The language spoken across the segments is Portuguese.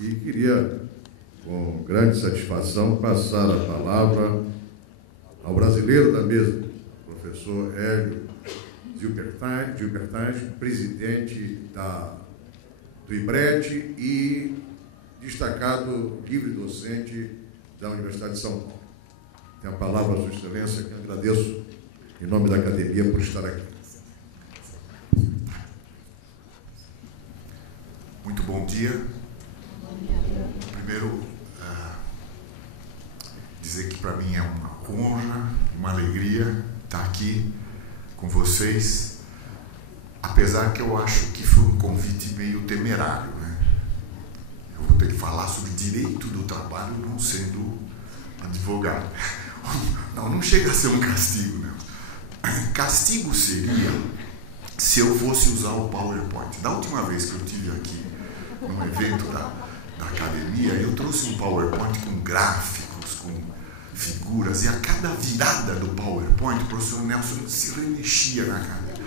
E queria, com grande satisfação, passar a palavra ao brasileiro da mesa, professor Hélio Gilbertais, presidente do IBRET e destacado livre-docente da Universidade de São Paulo. Tem a palavra a Sua Excelência, que agradeço em nome da academia por estar aqui. Muito bom dia. Primeiro, dizer que para mim é uma honra, uma alegria estar aqui com vocês, apesar que eu acho que foi um convite meio temerário, né? Eu vou ter que falar sobre direito do trabalho não sendo advogado. Não chega a ser um castigo, né? Castigo seria se eu fosse usar o PowerPoint. Da última vez que eu estive aqui num evento da academia, eu trouxe um PowerPoint com gráficos, com figuras, e a cada virada do PowerPoint, o professor Nelson se remexia na cadeira.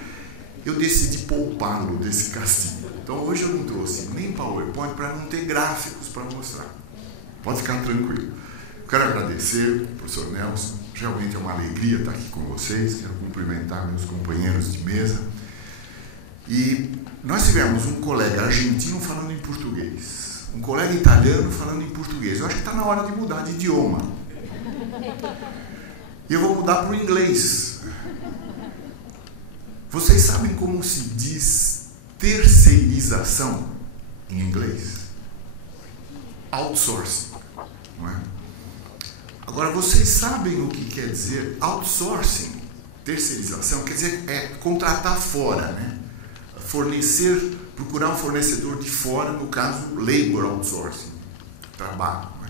Eu decidi poupá-lo desse castigo. Então hoje eu não trouxe nem PowerPoint para não ter gráficos para mostrar. Pode ficar tranquilo. Quero agradecer, professor Nelson, realmente é uma alegria estar aqui com vocês, quero cumprimentar meus companheiros de mesa. E nós tivemos um colega argentino falando em português, um colega italiano falando em português. Eu acho que está na hora de mudar de idioma. E eu vou mudar para o inglês. Vocês sabem como se diz terceirização em inglês? Outsourcing, não é? Agora, vocês sabem o que quer dizer outsourcing, terceirização? Quer dizer, é contratar fora, né? Procurar um fornecedor de fora, no caso, labor outsourcing, trabalho. Né?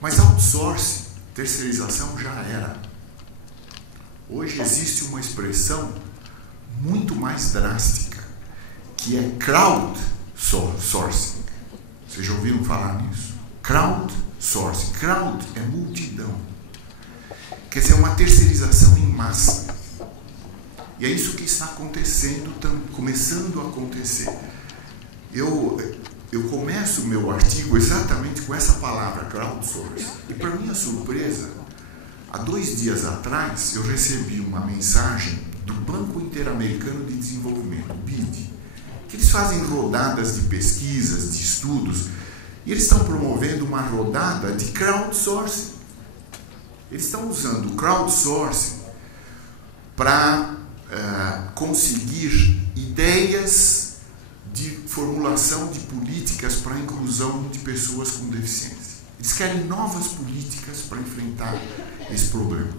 Mas outsourcing, terceirização, já era. Hoje existe uma expressão muito mais drástica, que é crowdsourcing. Vocês já ouviram falar nisso? Crowdsourcing. Crowd é multidão. Quer dizer, uma terceirização em massa. E é isso que está acontecendo, começando a acontecer. Eu começo o meu artigo exatamente com essa palavra, crowdsourcing. E para minha surpresa, há 2 dias atrás, eu recebi uma mensagem do Banco Interamericano de Desenvolvimento, BID, que eles fazem rodadas de pesquisas, de estudos, e eles estão promovendo uma rodada de crowdsourcing. Eles estão usando o crowdsourcing para conseguir ideias de formulação de políticas para a inclusão de pessoas com deficiência. Eles querem novas políticas para enfrentar esse problema.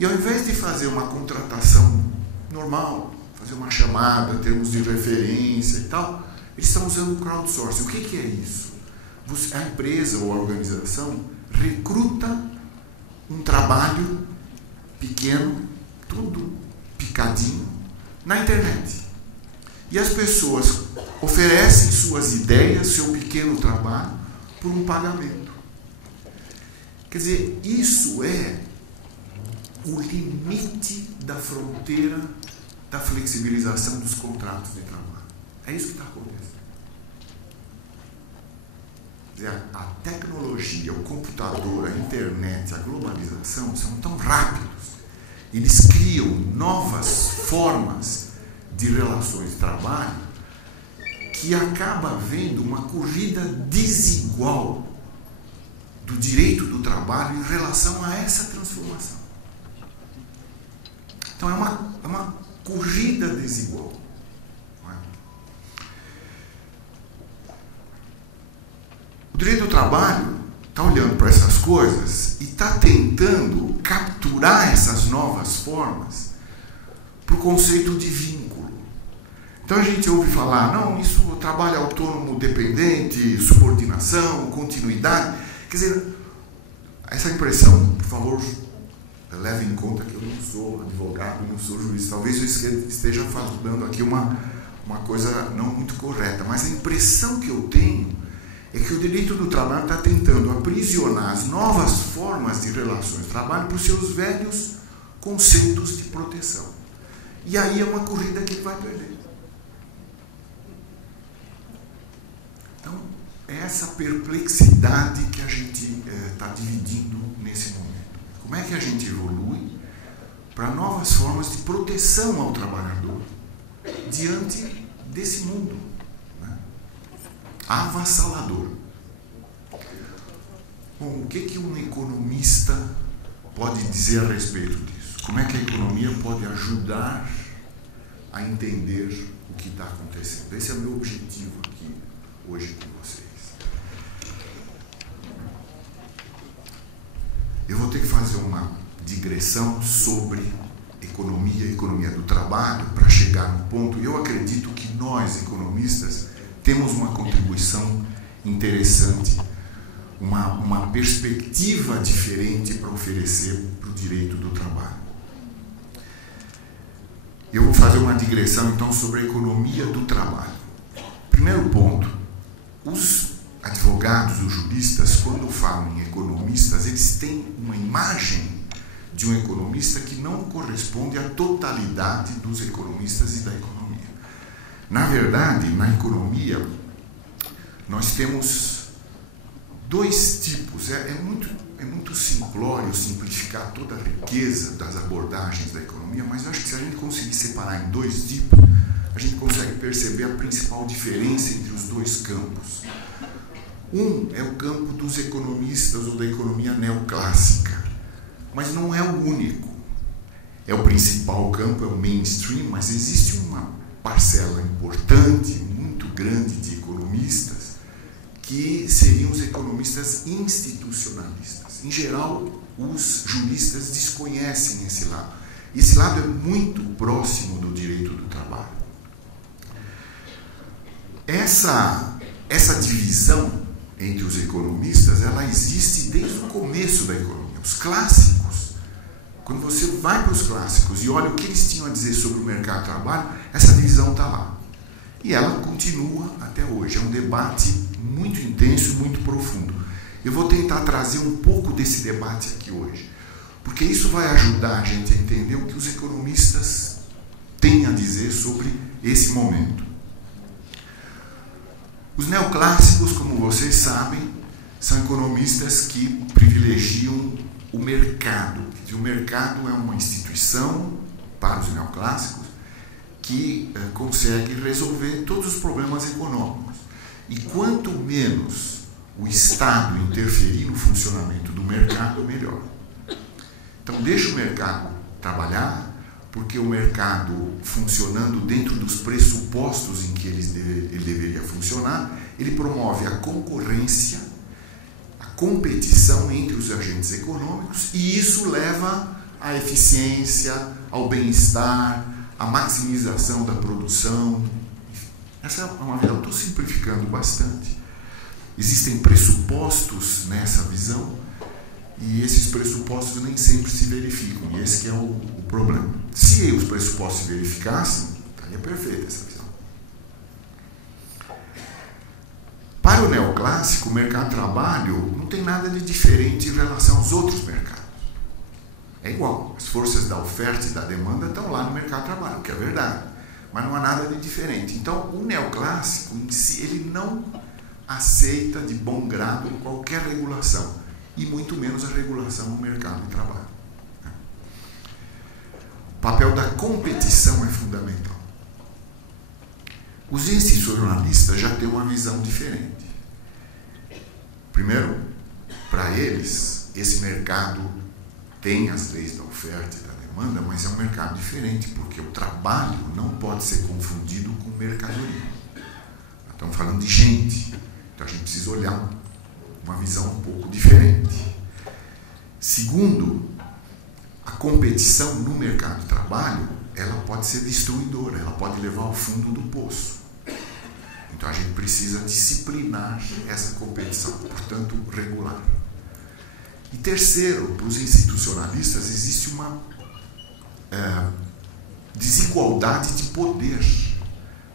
E ao invés de fazer uma contratação normal, fazer uma chamada, termos de referência e tal, eles estão usando o crowdsourcing. O que é isso? A empresa ou a organização recruta um trabalho pequeno, tudo picadinho, na internet. E as pessoas oferecem suas ideias, seu pequeno trabalho, por um pagamento. Quer dizer, isso é o limite da fronteira da flexibilização dos contratos de trabalho. É isso que está acontecendo. Quer dizer, a tecnologia, o computador, a internet, a globalização são tão rápidos. Eles criam novas formas de relações de trabalho que acaba havendo uma corrida desigual do direito do trabalho em relação a essa transformação. Então é uma corrida desigual. Não é? O direito do trabalho está olhando para essas coisas e está tentando capturar essas novas formas para o conceito de vínculo. Então a gente ouve falar, não, isso é trabalho autônomo dependente, subordinação, continuidade. Quer dizer, essa impressão, por favor, leve em conta que eu não sou advogado, não sou juiz. Talvez eu esteja falando aqui uma coisa não muito correta, mas a impressão que eu tenho é que o direito do trabalho está tentando aprisionar as novas formas de relações de trabalho para os seus velhos conceitos de proteção. E aí é uma corrida que ele vai perder. Então, é essa perplexidade que a gente está dividindo nesse momento. Como é que a gente evolui para novas formas de proteção ao trabalhador diante desse mundo, né, avassalador? Bom, o que um economista pode dizer a respeito disso? Como é que a economia pode ajudar a entender o que está acontecendo? Esse é o meu objetivo aqui hoje com vocês. Eu vou ter que fazer uma digressão sobre economia e economia do trabalho para chegar no ponto. Eu acredito que nós, economistas, temos uma contribuição interessante, uma perspectiva diferente para oferecer para o direito do trabalho. Eu vou fazer uma digressão, então, sobre a economia do trabalho. Primeiro ponto, os advogados, os juristas, quando falam em economistas, eles têm uma imagem de um economista que não corresponde à totalidade dos economistas e da economia. Na verdade, na economia, nós temos dois tipos. É muito simplório simplificar toda a riqueza das abordagens da economia, mas eu acho que se a gente conseguir separar em dois tipos, a gente consegue perceber a principal diferença entre os dois campos. Um é o campo dos economistas ou da economia neoclássica, mas não é o único. É o principal campo, é o mainstream, mas existe uma parcela importante, muito grande de economistas que seriam os economistas institucionalistas. Em geral, os juristas desconhecem esse lado. Esse lado é muito próximo do direito do trabalho. Essa divisão entre os economistas, ela existe desde o começo da economia. Os clássicos, quando você vai para os clássicos e olha o que eles tinham a dizer sobre o mercado de trabalho, essa divisão está lá. E ela continua até hoje. É um debate muito intenso, muito profundo. Eu vou tentar trazer um pouco desse debate aqui hoje, porque isso vai ajudar a gente a entender o que os economistas têm a dizer sobre esse momento. Os neoclássicos, como vocês sabem, são economistas que privilegiam o mercado. E o mercado é uma instituição, para os neoclássicos, que consegue resolver todos os problemas econômicos. E quanto menos o Estado interferir no funcionamento do mercado, melhor. Então, deixa o mercado trabalhar, porque o mercado, funcionando dentro dos pressupostos em que ele deveria funcionar, ele promove a concorrência, a competição entre os agentes econômicos, e isso leva à eficiência, ao bem-estar, à maximização da produção. Essa é uma visão, estou simplificando bastante. Existem pressupostos nessa visão, e esses pressupostos nem sempre se verificam, e esse que é o problema. Se os pressupostos se verificassem, estaria perfeita essa visão. Para o neoclássico, o mercado de trabalho não tem nada de diferente em relação aos outros mercados. É igual, as forças da oferta e da demanda estão lá no mercado de trabalho, o que é verdade, mas não há nada de diferente. Então, o neoclássico em si, ele não aceita de bom grado qualquer regulação, e muito menos a regulação no mercado de trabalho. O papel da competição é fundamental. Os institucionalistas já têm uma visão diferente. Primeiro, para eles, esse mercado tem as leis da oferta e da demanda, mas é um mercado diferente, porque o trabalho não pode ser confundido com mercadoria. Estamos falando de gente, então a gente precisa olhar uma visão um pouco diferente. Segundo, a competição no mercado de trabalho, ela pode ser destruidora, ela pode levar ao fundo do poço. Então a gente precisa disciplinar essa competição, portanto, regular. E terceiro, para os institucionalistas, existe uma desigualdade de poder.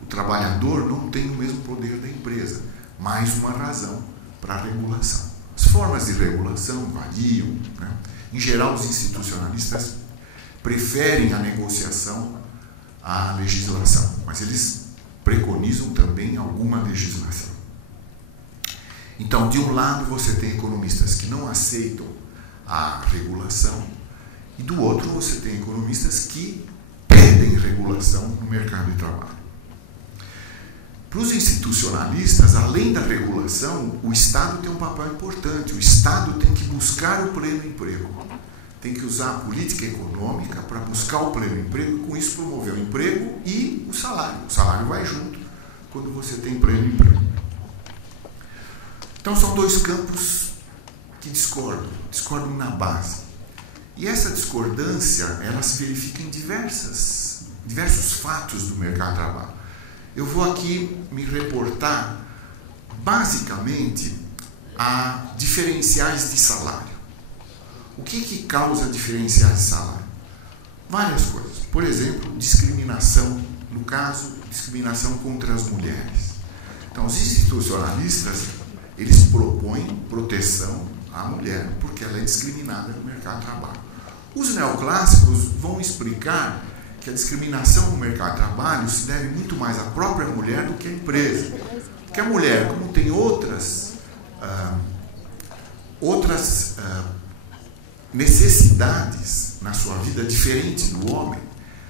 O trabalhador não tem o mesmo poder da empresa, mais uma razão para a regulação. As formas de regulação variam, né? Em geral, os institucionalistas preferem a negociação à legislação, mas eles preconizam também alguma legislação. Então, de um lado, você tem economistas que não aceitam a regulação, e do outro, você tem economistas que pedem regulação no mercado de trabalho. Para os institucionalistas, além da regulação, o Estado tem um papel importante. O Estado tem que buscar o pleno emprego. Tem que usar a política econômica para buscar o pleno emprego e, com isso, promover o emprego e o salário. O salário vai junto quando você tem pleno emprego. Então, são dois campos que discordam na base. E essa discordância, ela se verifica em diversos fatos do mercado de trabalho. Eu vou aqui me reportar, basicamente, a diferenciais de salário. O que causa diferenciais de salário? Várias coisas. Por exemplo, discriminação, no caso, discriminação contra as mulheres. Então, os institucionalistas, eles propõem proteção à mulher, porque ela é discriminada no mercado de trabalho. Os neoclássicos vão explicar que a discriminação no mercado de trabalho se deve muito mais à própria mulher do que à empresa. Porque a mulher, como tem outras necessidades na sua vida diferentes do homem,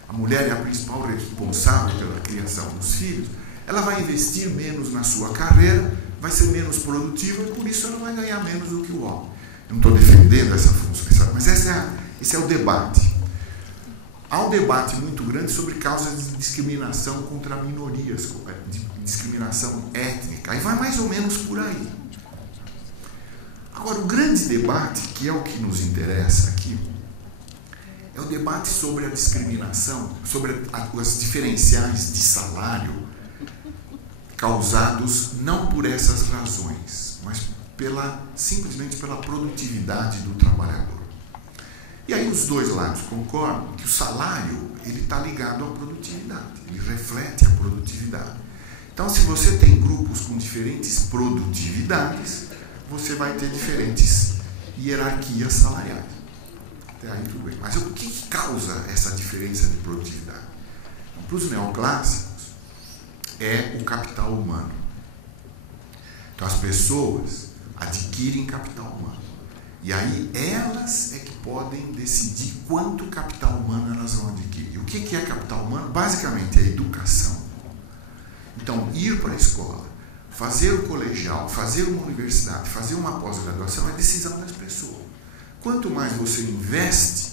a mulher é a principal responsável pela criação dos filhos, ela vai investir menos na sua carreira, vai ser menos produtiva e por isso ela vai ganhar menos do que o homem. Eu não estou defendendo essa função, mas esse é o debate. Há um debate muito grande sobre causas de discriminação contra minorias, de discriminação étnica, e vai mais ou menos por aí. Agora, o grande debate, que é o que nos interessa aqui, é o debate sobre a discriminação, sobre as diferenciais de salário causados não por essas razões, mas simplesmente pela produtividade do trabalhador. E aí os dois lados concordam que o salário está ligado à produtividade, ele reflete a produtividade. Então, se você tem grupos com diferentes produtividades, você vai ter diferentes hierarquias salariais. Até aí tudo bem. Mas o que causa essa diferença de produtividade? Para os neoclássicos, é o capital humano. Então, as pessoas adquirem capital humano. E aí elas é que podem decidir quanto capital humano elas vão adquirir. O que é capital humano? Basicamente é educação. Então, ir para a escola, fazer o colegial, fazer uma universidade, fazer uma pós-graduação é decisão das pessoas. Quanto mais você investe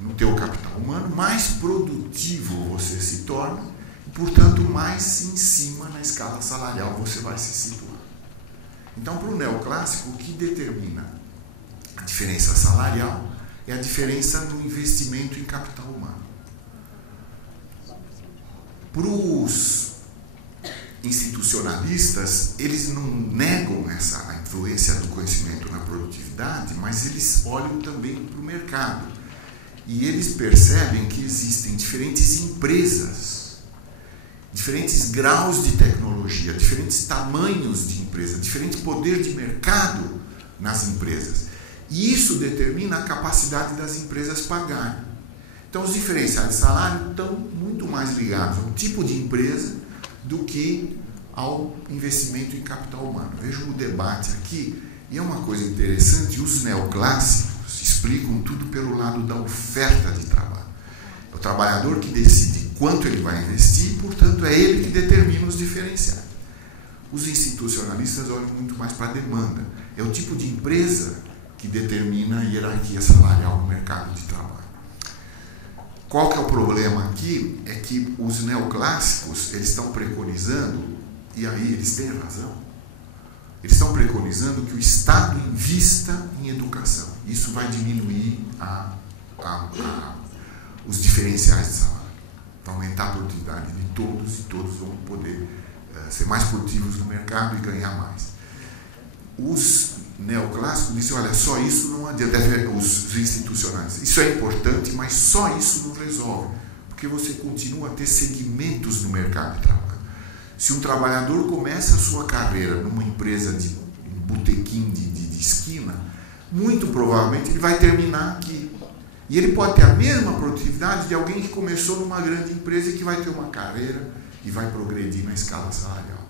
no teu capital humano, mais produtivo você se torna e, portanto, mais em cima na escala salarial você vai se situar. Então, para o neoclássico, o que determina a diferença salarial é a diferença no investimento em capital humano. Para os institucionalistas, eles não negam a influência do conhecimento na produtividade, mas eles olham também para o mercado. E eles percebem que existem diferentes empresas, diferentes graus de tecnologia, diferentes tamanhos de empresa, diferente poder de mercado nas empresas. E isso determina a capacidade das empresas pagarem. Então, os diferenciais de salário estão muito mais ligados ao tipo de empresa do que ao investimento em capital humano. Vejam o debate aqui, e é uma coisa interessante, os neoclássicos explicam tudo pelo lado da oferta de trabalho. É o trabalhador que decide quanto ele vai investir e, portanto, é ele que determina os diferenciais. Os institucionalistas olham muito mais para a demanda. É o tipo de empresa que determina a hierarquia salarial no mercado de trabalho. Qual que é o problema aqui? É que os neoclássicos, eles estão preconizando, e aí eles têm razão, eles estão preconizando que o Estado invista em educação. Isso vai diminuir os diferenciais de salário, vai aumentar a produtividade de todos, e todos vão poder ser mais produtivos no mercado e ganhar mais. Os neoclássicos dizem, olha, só isso não adianta, os institucionais, isso é importante, mas só isso não resolve, porque você continua a ter segmentos no mercado de trabalho. Se um trabalhador começa a sua carreira numa empresa de um botequim de esquina, muito provavelmente ele vai terminar aqui. E ele pode ter a mesma produtividade de alguém que começou numa grande empresa e que vai ter uma carreira e vai progredir na escala salarial.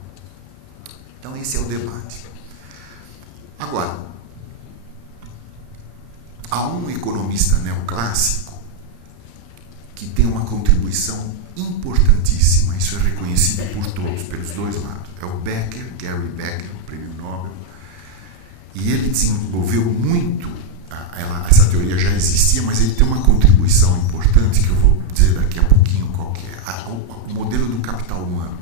Então, esse é o debate. Agora, há um economista neoclássico que tem uma contribuição importantíssima, isso é reconhecido por todos, pelos dois lados. É o Becker, Gary Becker, o prêmio Nobel, e ele desenvolveu muito, essa teoria já existia, mas ele tem uma contribuição importante que eu vou dizer daqui a pouquinho qual que é, o modelo do capital humano.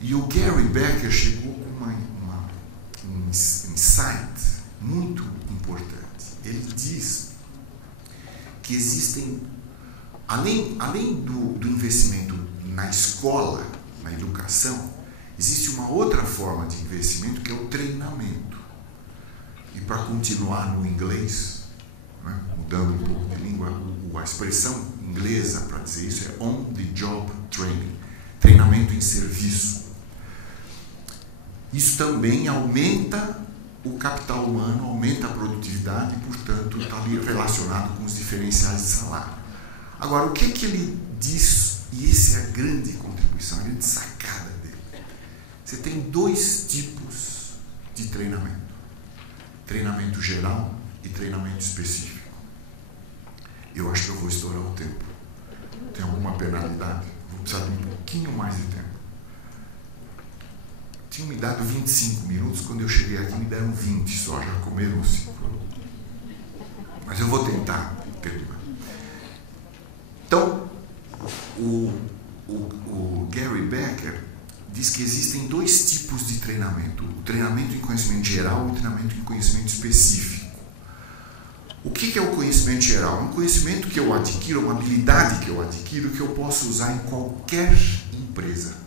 E o Gary Becker chegou com um insight muito importante. Ele diz que existem, além do investimento na escola, na educação, existe uma outra forma de investimento que é o treinamento. E para continuar no inglês, né, mudando um pouco de língua, a expressão inglesa para dizer isso é on the job training, treinamento em serviço. Isso também aumenta o capital humano, aumenta a produtividade e, portanto, está ali relacionado com os diferenciais de salário. Agora, o que ele diz, e essa é a grande contribuição, a grande sacada dele. Você tem dois tipos de treinamento. Treinamento geral e treinamento específico. Eu acho que eu vou estourar o tempo. Tem alguma penalidade? Vou precisar de um pouquinho mais de tempo. Tinham me dado 25 minutos, quando eu cheguei aqui me deram 20 só, já comeram 5. Mas eu vou tentar terminar. Então, o Gary Becker diz que existem dois tipos de treinamento: o treinamento em conhecimento geral e o treinamento em conhecimento específico. O que é o conhecimento geral? É um conhecimento que eu adquiro, uma habilidade que eu adquiro que eu posso usar em qualquer empresa.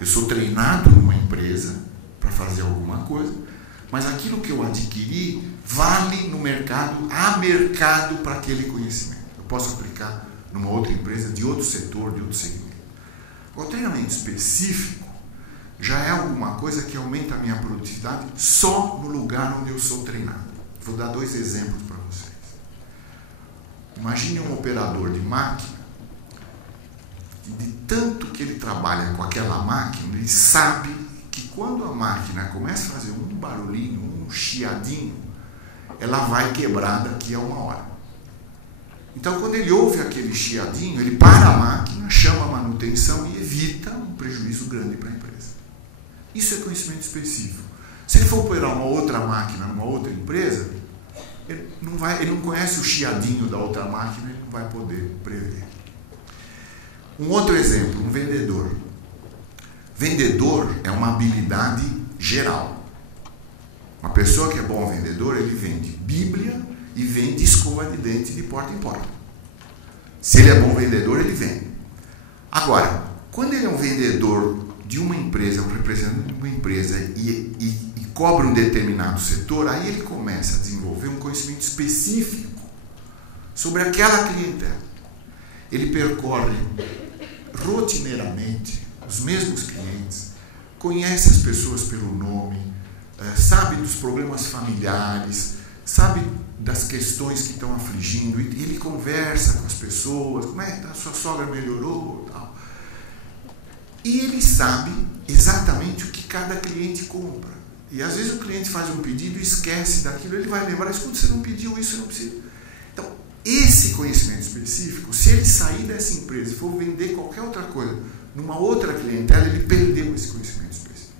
Eu sou treinado numa empresa para fazer alguma coisa, mas aquilo que eu adquiri vale no mercado, há mercado para aquele conhecimento. Eu posso aplicar numa outra empresa, de outro setor, de outro segmento. O treinamento específico já é alguma coisa que aumenta a minha produtividade só no lugar onde eu sou treinado. Vou dar 2 exemplos para vocês. Imagine um operador de máquina, de tanto que ele trabalha com aquela máquina, ele sabe que quando a máquina começa a fazer um barulhinho, um chiadinho, ela vai quebrar daqui a 1 hora. Então, quando ele ouve aquele chiadinho, ele para a máquina, chama a manutenção e evita um prejuízo grande para a empresa. Isso é conhecimento específico. Se ele for operar uma outra máquina numa outra empresa, ele não conhece o chiadinho da outra máquina, ele não vai poder prever. Um outro exemplo, um vendedor. Vendedor é uma habilidade geral. Uma pessoa que é bom vendedor, ele vende Bíblia e vende escova de dente de porta em porta. Se ele é bom vendedor, ele vende. Agora, quando ele é um vendedor de uma empresa, um representante de uma empresa e cobra um determinado setor, aí ele começa a desenvolver um conhecimento específico sobre aquela clientela. Ele percorre rotineiramente os mesmos clientes, conhece as pessoas pelo nome, sabe dos problemas familiares, sabe das questões que estão afligindo, e ele conversa com as pessoas, como é que a sua sogra melhorou, tal. E ele sabe exatamente o que cada cliente compra. E às vezes o cliente faz um pedido e esquece daquilo, ele vai lembrar, escuta, você não pediu isso, você não precisa. Então, esse conhecimento específico, se ele sair dessa empresa e for vender qualquer outra coisa numa outra clientela, ele perdeu esse conhecimento específico.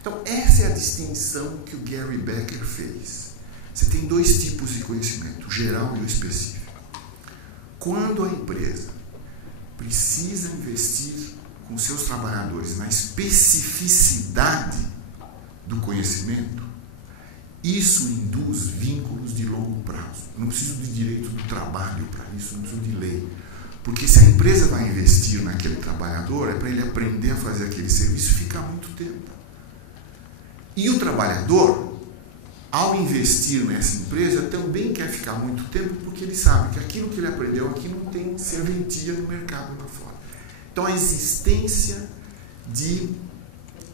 Então, essa é a distinção que o Gary Becker fez. Você tem 2 tipos de conhecimento, o geral e o específico. Quando a empresa precisa investir com seus trabalhadores na especificidade do conhecimento, isso induz vínculos de longo prazo. Eu não preciso de direito do trabalho para isso, não preciso de lei. Porque se a empresa vai investir naquele trabalhador, é para ele aprender a fazer aquele serviço e ficar muito tempo. E o trabalhador, ao investir nessa empresa, também quer ficar muito tempo, porque ele sabe que aquilo que ele aprendeu aqui não tem serventia no mercado lá fora. Então, a existência de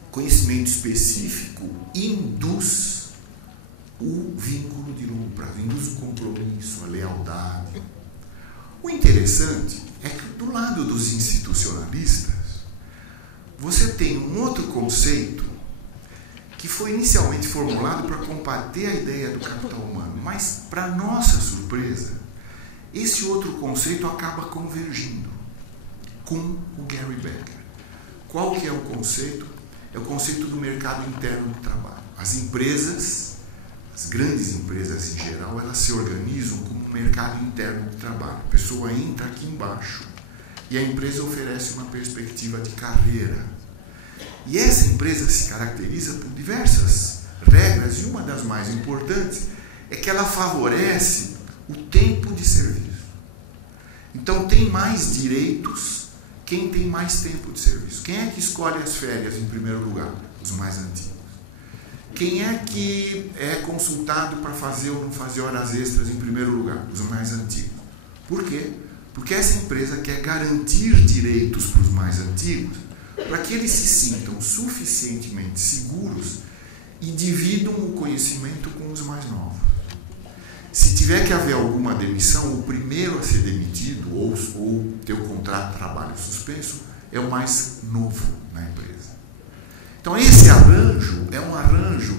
conhecimento específico induz o vínculo de longo prazo, induz o compromisso, a lealdade. O interessante é que, do lado dos institucionalistas, você tem um outro conceito que foi inicialmente formulado para combater a ideia do capital humano. Mas, para nossa surpresa, esse outro conceito acaba convergindo com o Gary Becker. Qual que é o conceito? É o conceito do mercado interno do trabalho. As empresas, as grandes empresas em geral, elas se organizam como um mercado interno do trabalho. A pessoa entra aqui embaixo e a empresa oferece uma perspectiva de carreira. E essa empresa se caracteriza por diversas regras, e uma das mais importantes é que ela favorece o tempo de serviço. Então, tem mais direitos quem tem mais tempo de serviço. Quem é que escolhe as férias em primeiro lugar? Os mais antigos. Quem é que é consultado para fazer ou não fazer horas extras em primeiro lugar? Os mais antigos. Por quê? Porque essa empresa quer garantir direitos para os mais antigos, para que eles se sintam suficientemente seguros e dividam o conhecimento com os mais novos. Se tiver que haver alguma demissão, o primeiro a ser demitido ou ter o contrato de trabalho suspenso é o mais novo na empresa. Então, esse arranjo é um arranjo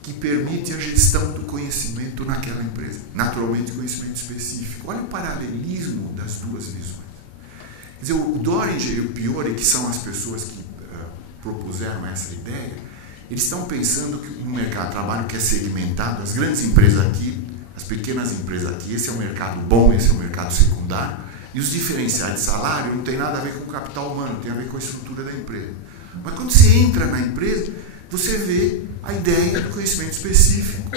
que permite a gestão do conhecimento naquela empresa. Naturalmente, conhecimento específico. Olha o paralelismo das duas visões. Quer dizer, o Doringer e o Piore, que são as pessoas que propuseram essa ideia, eles estão pensando que o mercado de trabalho que é segmentado, as grandes empresas aqui, as pequenas empresas aqui, esse é o mercado bom, esse é o mercado secundário, e os diferenciais de salário não tem nada a ver com o capital humano, tem a ver com a estrutura da empresa. Mas quando você entra na empresa, você vê a ideia do conhecimento específico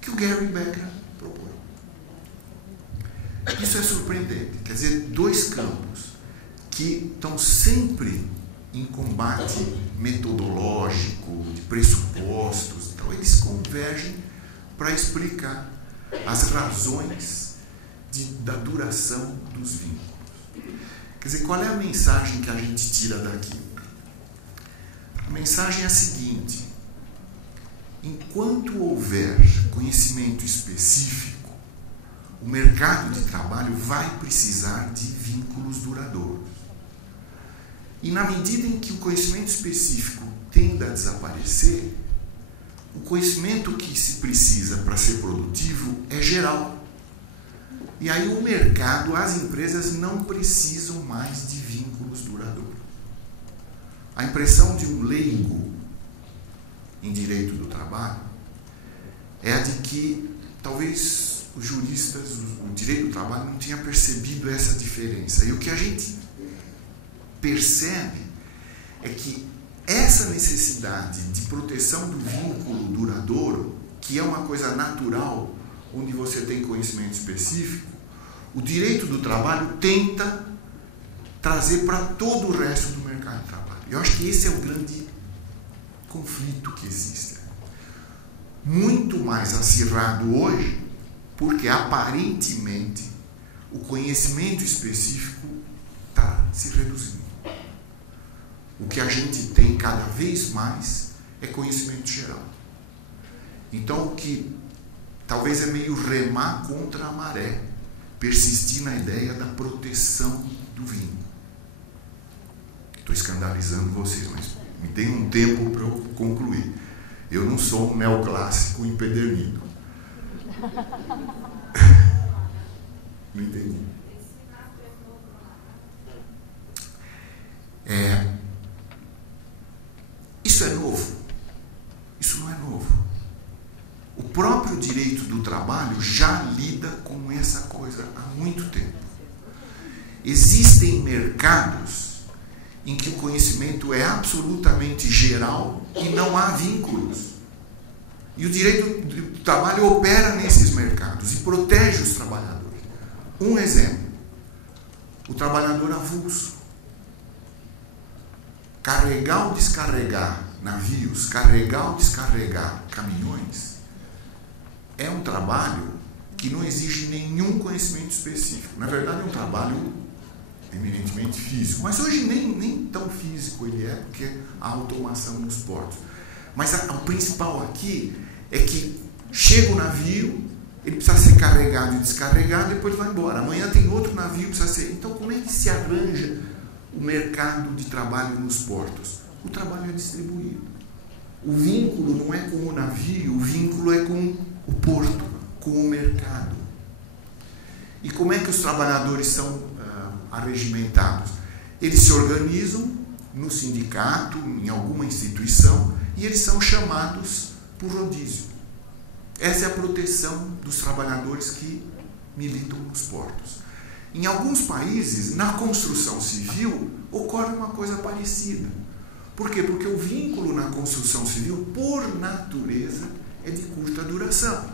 que o Gary Becker propõe. Isso é surpreendente. Quer dizer, dois campos que estão sempre em combate metodológico, de pressupostos, então eles convergem para explicar as razões da duração dos vínculos. Quer dizer, qual é a mensagem que a gente tira daqui? A mensagem é a seguinte: enquanto houver conhecimento específico, o mercado de trabalho vai precisar de vínculos duradouros. E na medida em que o conhecimento específico tenda a desaparecer, o conhecimento que se precisa para ser produtivo é geral. E aí o mercado, as empresas não precisam mais de vínculos duradouros. A impressão de um leigo em direito do trabalho é a de que talvez os juristas, o direito do trabalho não tinha percebido essa diferença. E o que a gente percebe é que essa necessidade de proteção do vínculo duradouro, que é uma coisa natural, onde você tem conhecimento específico, o direito do trabalho tenta trazer para todo o resto do mercado de trabalho. Eu acho que esse é o grande conflito que existe. Muito mais acirrado hoje, porque aparentemente o conhecimento específico está se reduzindo. O que a gente tem cada vez mais é conhecimento geral. Então, o que talvez é meio remar contra a maré, persistir na ideia da proteção do vínculo. Estou escandalizando vocês, mas me deem um tempo para eu concluir. Eu não sou um neoclássico empedernido. Não entendi. Isso é novo? Isso não é novo. O próprio direito do trabalho já lida com essa coisa há muito tempo. Existem mercados em que o conhecimento é absolutamente geral e não há vínculos. E o direito do trabalho opera nesses mercados e protege os trabalhadores. Um exemplo: o trabalhador avulso. Carregar ou descarregar navios, carregar ou descarregar caminhões, é um trabalho que não exige nenhum conhecimento específico. Na verdade, é um trabalho eminentemente físico, mas hoje nem tão físico ele é, porque há automação nos portos. Mas o principal aqui é que chega o navio, ele precisa ser carregado e descarregado, depois vai embora. Amanhã tem outro navio, precisa ser... Então, como é que se arranja o mercado de trabalho nos portos? O trabalho é distribuído. O vínculo não é com o navio, o vínculo é com o porto, com o mercado. E como é que os trabalhadores são arregimentados? Eles se organizam no sindicato, em alguma instituição, e eles são chamados por rodízio. Essa é a proteção dos trabalhadores que militam nos portos. Em alguns países, na construção civil, ocorre uma coisa parecida. Por quê? Porque o vínculo na construção civil, por natureza, é de curta duração.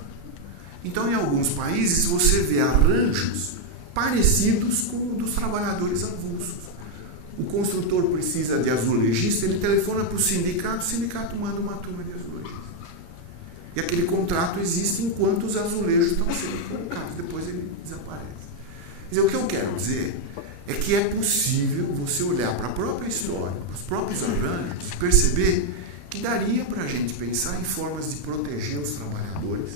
Então, em alguns países, você vê arranjos parecidos com o dos trabalhadores avulsos. O construtor precisa de azulejista, ele telefona para o sindicato manda uma turma de azulejistas. E aquele contrato existe enquanto os azulejos estão sendo colocados, depois ele desaparece. Quer dizer, o que eu quero dizer é que é possível você olhar para a própria história, para os próprios arranjos, e perceber que daria para a gente pensar em formas de proteger os trabalhadores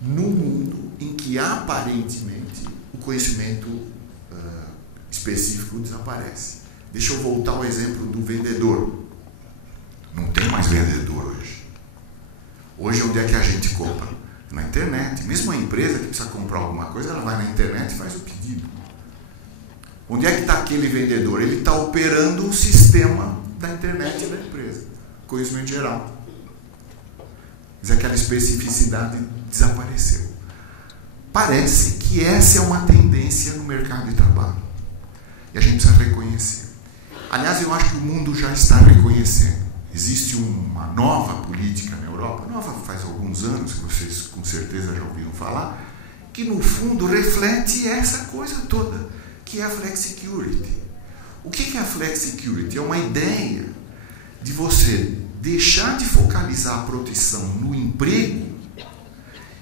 num mundo em que aparentemente o conhecimento específico desaparece. Deixa eu voltar ao exemplo do vendedor. Não tem mais vendedor hoje. Hoje, onde é que a gente compra? Na internet. Mesmo a empresa que precisa comprar alguma coisa, ela vai na internet e faz o pedido. Onde é que está aquele vendedor? Ele está operando o sistema da internet da empresa. Conhecimento geral. Mas aquela especificidade desapareceu. Parece que essa é uma tendência no mercado de trabalho. E a gente precisa reconhecer. Aliás, eu acho que o mundo já está reconhecendo. Existe uma nova política na Europa, nova faz alguns anos, que vocês com certeza já ouviram falar, que no fundo reflete essa coisa toda, que é a flexicurity. O que é a flexicurity? É uma ideia de você deixar de focalizar a proteção no emprego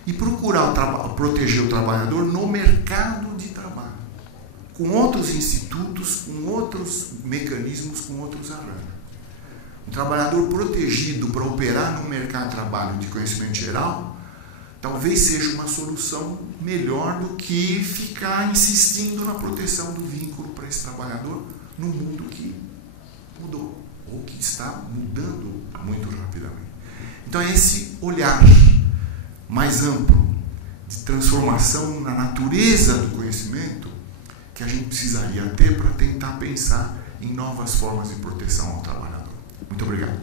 e procurar proteger o trabalhador no mercado de trabalho, com outros institutos, com outros mecanismos, com outros arranjos. Um trabalhador protegido para operar no mercado de trabalho de conhecimento geral talvez seja uma solução melhor do que ficar insistindo na proteção do vínculo para esse trabalhador num mundo que mudou ou que está mudando muito rapidamente. Então é esse olhar mais amplo de transformação na natureza do conhecimento que a gente precisaria ter para tentar pensar em novas formas de proteção ao trabalhador. Muito obrigado.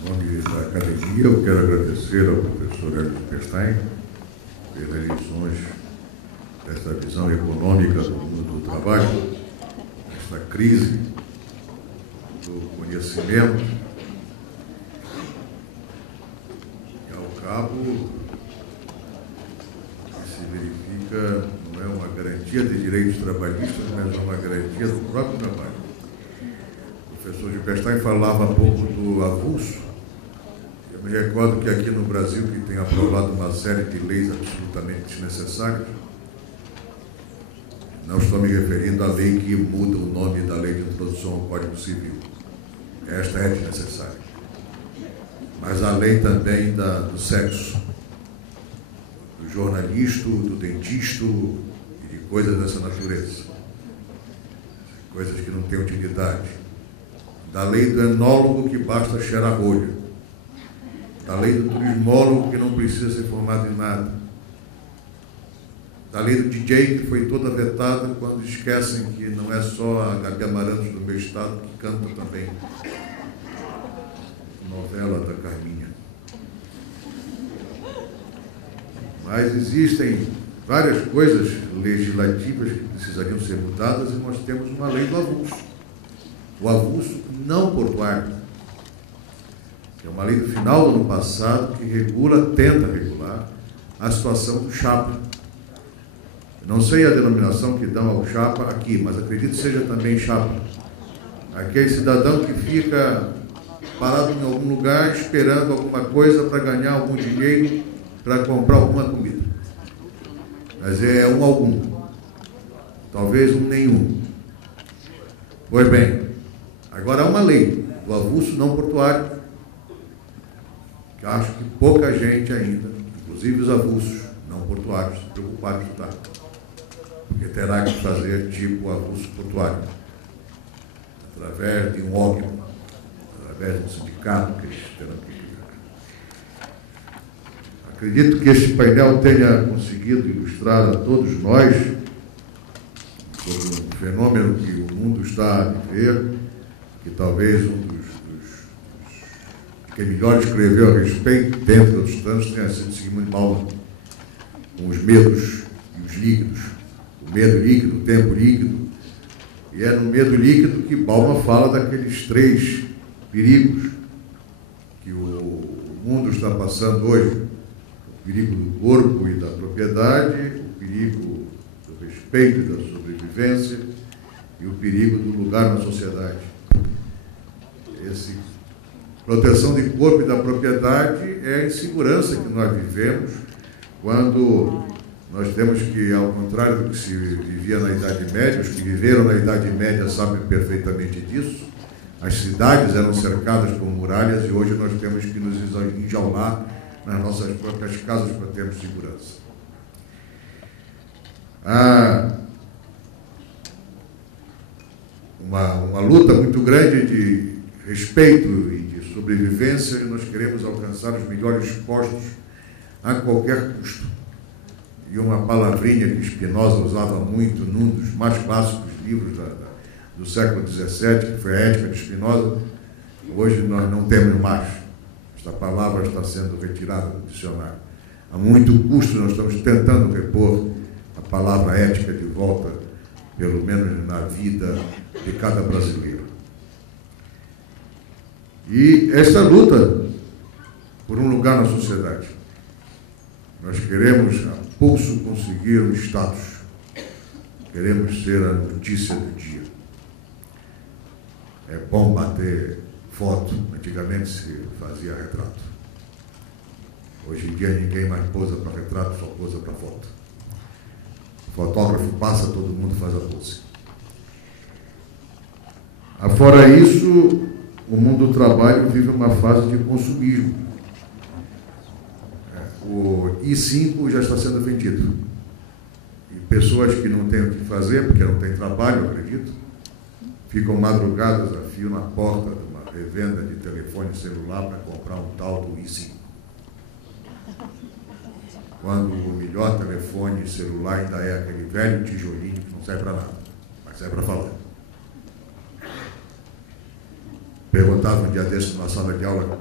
Em nome da academia, eu quero agradecer ao professor Hélio Pestein pelas lições dessa visão econômica do mundo do trabalho, essa crise do conhecimento, e ao cabo verifica, não é uma garantia de direitos trabalhistas, mas é uma garantia do próprio trabalho. O professor de Pestein falava há pouco do avulso. Eu me recordo que aqui no Brasil, que tem aprovado uma série de leis absolutamente desnecessárias, não estou me referindo à lei que muda o nome da lei de introdução ao Código Civil. Esta é desnecessária. Mas a lei também do sexo, do jornalista, do dentista e de coisas dessa natureza. Coisas que não têm utilidade. Da lei do enólogo que basta cheirar rolha. Da lei do turismólogo que não precisa ser formado em nada. Da lei do DJ que foi toda vetada quando esquecem que não é só a Gabi Amarantos do meu estado que canta também novela da Carminha. Mas existem várias coisas legislativas que precisariam ser mudadas e nós temos uma lei do avulso. O avulso não portuário, que é uma lei do final do ano passado que tenta regular a situação do chapa. Não sei a denominação que dão ao chapa aqui, mas acredito que seja também chapa. Aquele cidadão que fica parado em algum lugar esperando alguma coisa para ganhar algum dinheiro para comprar alguma comida. Mas é um algum. Talvez um nenhum. Pois bem, agora há uma lei do avulso não portuário, que acho que pouca gente ainda, inclusive os avulsos não portuários, se preocupam. pode estar, porque terá que fazer tipo avulso portuário, através de um órgão, através de um sindicato que eles terão que criar. Acredito que este painel tenha conseguido ilustrar a todos nós sobre um fenômeno que o mundo está a viver, que talvez um dos que melhor escreveu a respeito, dentre outros tantos, tenha sido Zygmunt Bauman, com os medos e os líquidos. O medo líquido, o tempo líquido. E é no medo líquido que Bauman fala daqueles 3 perigos que o mundo está passando hoje. O perigo do corpo e da propriedade, o perigo do respeito e da sobrevivência e o perigo do lugar na sociedade. Esse proteção de corpo e da propriedade é a insegurança que nós vivemos quando nós temos que, ao contrário do que se vivia na Idade Média, os que viveram na Idade Média sabem perfeitamente disso, as cidades eram cercadas por muralhas e hoje nós temos que nos enjaular nas nossas próprias casas para termos segurança. Há uma luta muito grande de respeito e de sobrevivência, e nós queremos alcançar os melhores postos a qualquer custo. E uma palavrinha que Spinoza usava muito num dos mais clássicos livros do século XVII, que foi a Ética de Spinoza, hoje nós não temos mais. Esta palavra está sendo retirada do dicionário. A muito custo nós estamos tentando repor a palavra ética de volta, pelo menos na vida de cada brasileiro. E esta luta por um lugar na sociedade. Nós queremos a pulso conseguir um status. Queremos ser a notícia do dia. É bom bater foto. Antigamente se fazia retrato. Hoje em dia ninguém mais posa para retrato, só posa para foto. O fotógrafo passa, todo mundo faz a pose. Afora isso, o mundo do trabalho vive uma fase de consumismo. O I5 já está sendo vendido. E pessoas que não têm o que fazer, porque não têm trabalho, eu acredito, ficam madrugadas a fio na porta de uma revenda de telefone celular para comprar um tal do I5. Quando o melhor telefone celular ainda é aquele velho tijolinho que não serve para nada, mas serve para falar. Perguntava um dia desses numa sala de aula,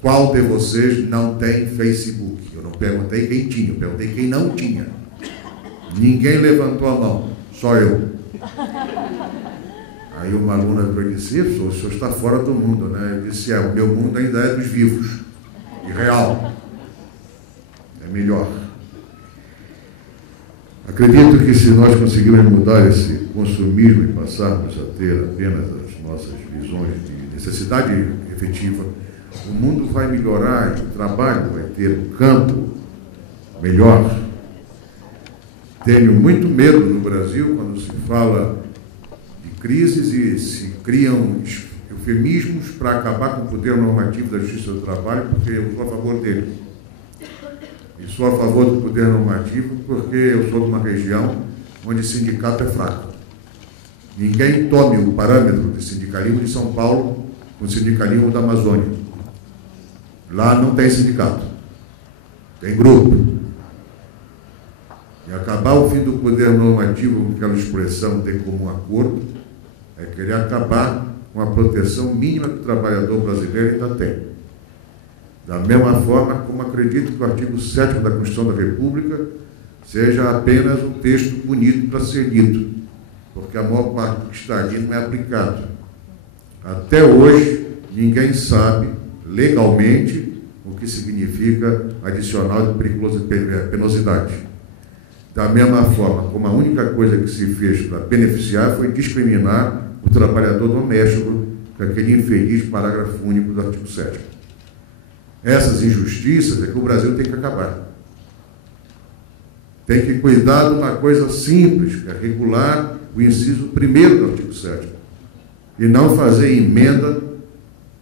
qual de vocês não tem Facebook? Eu não perguntei quem tinha, eu perguntei quem não tinha. Ninguém levantou a mão, só eu. Aí uma aluna me disse, o senhor está fora do mundo, né? Eu disse, o meu mundo ainda é dos vivos, irreal. É melhor. Acredito que se nós conseguirmos mudar esse consumismo e passarmos a ter apenas as nossas visões de necessidade efetiva, o mundo vai melhorar, o trabalho vai ter um campo melhor. Tenho muito medo no Brasil quando se fala de crises e se criam eufemismos para acabar com o poder normativo da Justiça do Trabalho, porque eu sou a favor dele. E sou a favor do poder normativo porque eu sou de uma região onde sindicato é fraco. Ninguém tome o parâmetro de sindicalismo de São Paulo com o sindicalismo da Amazônia. Lá não tem sindicato, tem grupo. E acabar o fim do poder normativo com aquela expressão de comum acordo é querer acabar com a proteção mínima que o trabalhador brasileiro ainda tem. Da mesma forma como acredito que o artigo 7º da Constituição da República seja apenas um texto bonito para ser lido, porque a maior parte do que está ali não é aplicado. Até hoje, ninguém sabe legalmente o que significa adicional de penosidade. Da mesma forma como a única coisa que se fez para beneficiar foi discriminar o trabalhador doméstico com aquele infeliz parágrafo único do artigo 7º. Essas injustiças é que o Brasil tem que acabar. Tem que cuidar de uma coisa simples, que é regular o inciso 1º do artigo 7º e não fazer emenda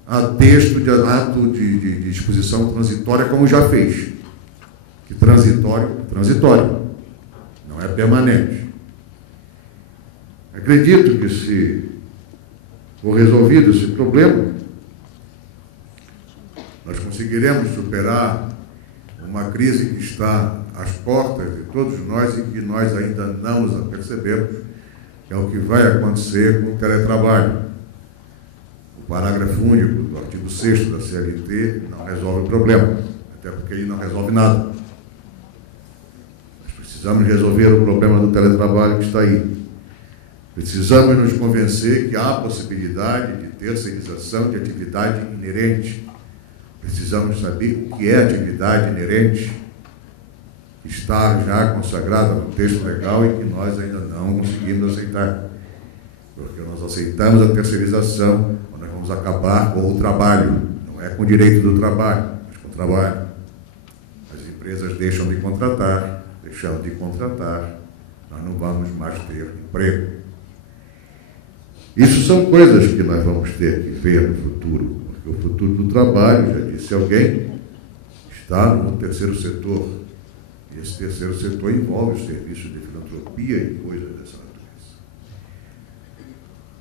a texto de ato de disposição transitória, como já fez. Que transitório. não é permanente. Acredito que, se for resolvido esse problema, nós conseguiremos superar uma crise que está às portas de todos nós e que nós ainda não nos apercebemos, que é o que vai acontecer com o teletrabalho. O parágrafo único do artigo 6º da CLT não resolve o problema, até porque ele não resolve nada. Nós precisamos resolver o problema do teletrabalho que está aí. Precisamos nos convencer que há possibilidade de terceirização de atividade inerente. Precisamos saber o que é atividade inerente, que está já consagrada no texto legal e que nós ainda não conseguimos aceitar. Porque nós aceitamos a terceirização, quando nós vamos acabar com o trabalho. Não é com o direito do trabalho, mas com o trabalho. As empresas deixam de contratar, nós não vamos mais ter emprego. Isso são coisas que nós vamos ter que ver no futuro, porque o futuro do trabalho, já disse alguém, está no terceiro setor. E esse terceiro setor envolve os serviços de filantropia e coisas dessa natureza.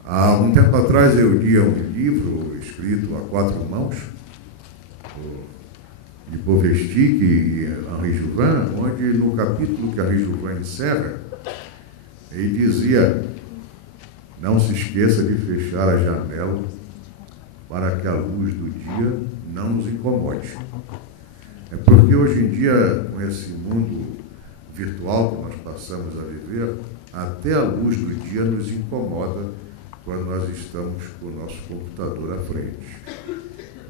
Há um tempo atrás eu li um livro escrito a 4 mãos, de Povestic e Henri Jouvin, onde no capítulo que Henri Jouvin encerra, ele dizia: não se esqueça de fechar a janela para que a luz do dia não nos incomode. É porque hoje em dia, com esse mundo virtual que nós passamos a viver, até a luz do dia nos incomoda quando nós estamos com o nosso computador à frente.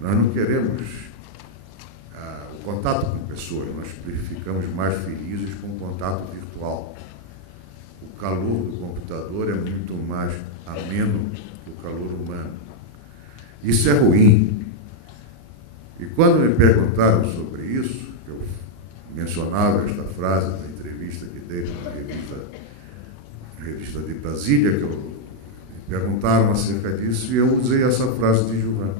Nós não queremos o contato com pessoas, nós ficamos mais felizes com o contato virtual. O calor do computador é muito mais ameno que o calor humano. Isso é ruim. E quando me perguntaram sobre isso, eu mencionava esta frase da entrevista que dei na revista de Brasília, que me perguntaram acerca disso, e eu usei essa frase de Jouvin.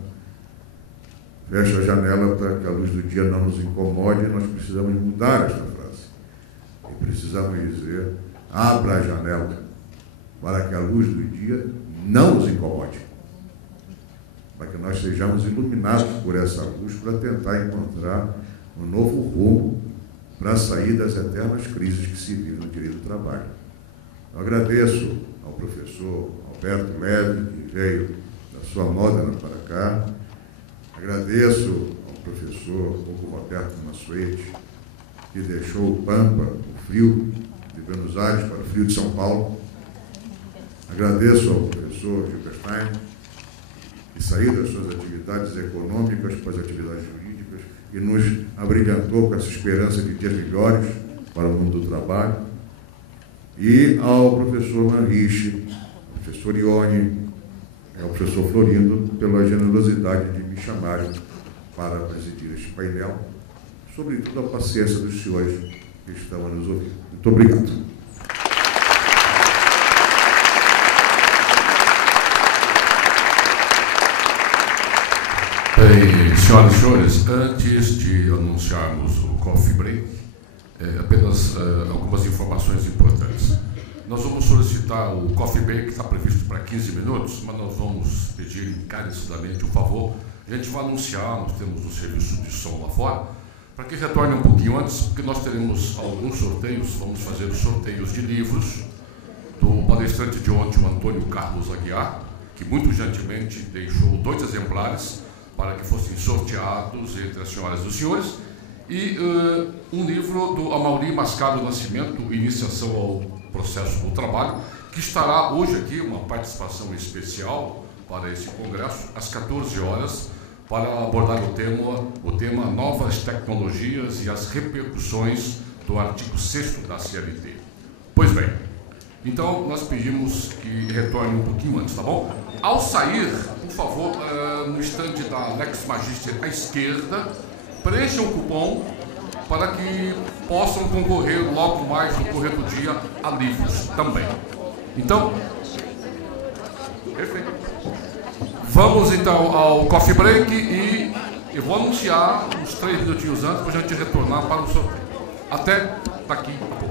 Fecha a janela para que a luz do dia não nos incomode, e nós precisamos mudar esta frase. E precisamos dizer: abra a janela para que a luz do dia não nos incomode, para que nós sejamos iluminados por essa luz para tentar encontrar um novo rumo para sair das eternas crises que se vivem no direito do trabalho. Eu agradeço ao professor Alberto Leve, que veio da sua Modena para cá. Agradeço ao professor Hugo Roberto Massuete, que deixou o Pampa, o frio de Buenos Aires, para o frio de São Paulo. Agradeço ao professor Gilberstein, que saiu das suas atividades econômicas para as atividades jurídicas e nos abrilhantou com essa esperança de dias melhores para o mundo do trabalho. E ao professor Manriche, ao professor Ione, e ao professor Florindo, pela generosidade de me chamarem para presidir este painel, sobretudo a paciência dos senhores que estão a nos ouvir. Muito obrigado. Bem, senhoras e senhores, antes de anunciarmos o coffee break, apenas algumas informações importantes. Nós vamos solicitar o coffee break, que está previsto para 15 minutos, mas nós vamos pedir encarecidamente um favor. A gente vai anunciar, nós temos um serviço de som lá fora, para que retorne um pouquinho antes, porque nós teremos alguns sorteios, vamos fazer os sorteios de livros do palestrante de ontem, o Antônio Carlos Aguiar, que muito gentilmente deixou 2 exemplares para que fossem sorteados entre as senhoras e os senhores, e um livro do Amaury Mascaro Nascimento, Iniciação ao Processo do Trabalho, que estará hoje aqui, uma participação especial para esse congresso, às 14 horas, para abordar o tema Novas Tecnologias e as Repercussões do artigo 6º da CLT. Pois bem, então nós pedimos que retorne um pouquinho antes, tá bom? Ao sair, por favor, no estande da Lex Magister à esquerda, preencham o cupom para que possam concorrer logo mais no correr do dia a livros também. Então, perfeito. Vamos então ao coffee break e eu vou anunciar uns 3 minutinhos antes para a gente retornar para o sorteio. Até daqui a pouco.